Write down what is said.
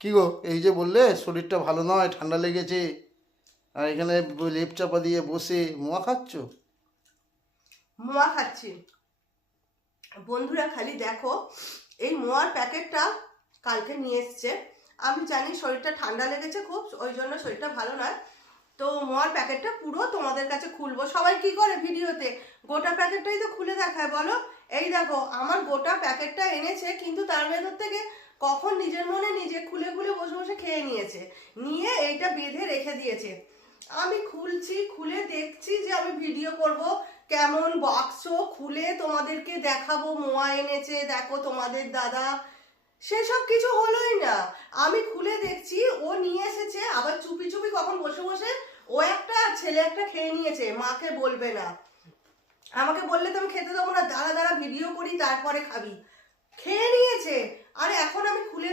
কি গো, এই যে বললে শরীরটা ভালো নয়, ঠান্ডা লেগেছে, আর এখানে লেপ চাপা দিয়ে বসে মোয়া খাচ্ছ? মোয়া খাচ্ছি। বন্ধুরা খালি দেখো, এই মোয়ার প্যাকেটটা কালকে নিয়ে এসছে। আমি জানি শরীরটা ঠান্ডা লেগেছে খুব, ওই জন্য শরীরটা ভালো নয়। তো মোয়ার প্যাকেটটা পুরো তোমাদের কাছে খুলবো। সবাই কি করে ভিডিওতে গোটা প্যাকেটটাই তো খুলে দেখায়, বলো? এই দেখো আমার গোটা প্যাকেটটা এনেছে, কিন্তু তার ভেতর থেকে কখন নিজের মনে নিজে খুলে খুলে বসে বসে খেয়ে নিয়েছে, নিয়ে এইটা বেঁধে রেখে দিয়েছে। আমি খুলছি, খুলে দেখছি যে আমি ভিডিও করব, কেমন বাক্স খুলে তোমাদেরকে দেখাবো মোয়া এনেছে দেখো তোমাদের দাদা, সেসব কিছু হলোই না। আমি খুলে দেখছি ও নিয়ে এসেছে, আবার চুপি চুপি কখন বসে বসে ও একটা আর ছেলে একটা খেয়ে নিয়েছে, মাকে বলবে না। আমাকে বললে তো আমি খেতে দেবো না, দাঁড়া দাঁড়া ভিডিও করি তারপরে খাবি। খেয়ে নিয়েছে। আরে এখন আমি খুলে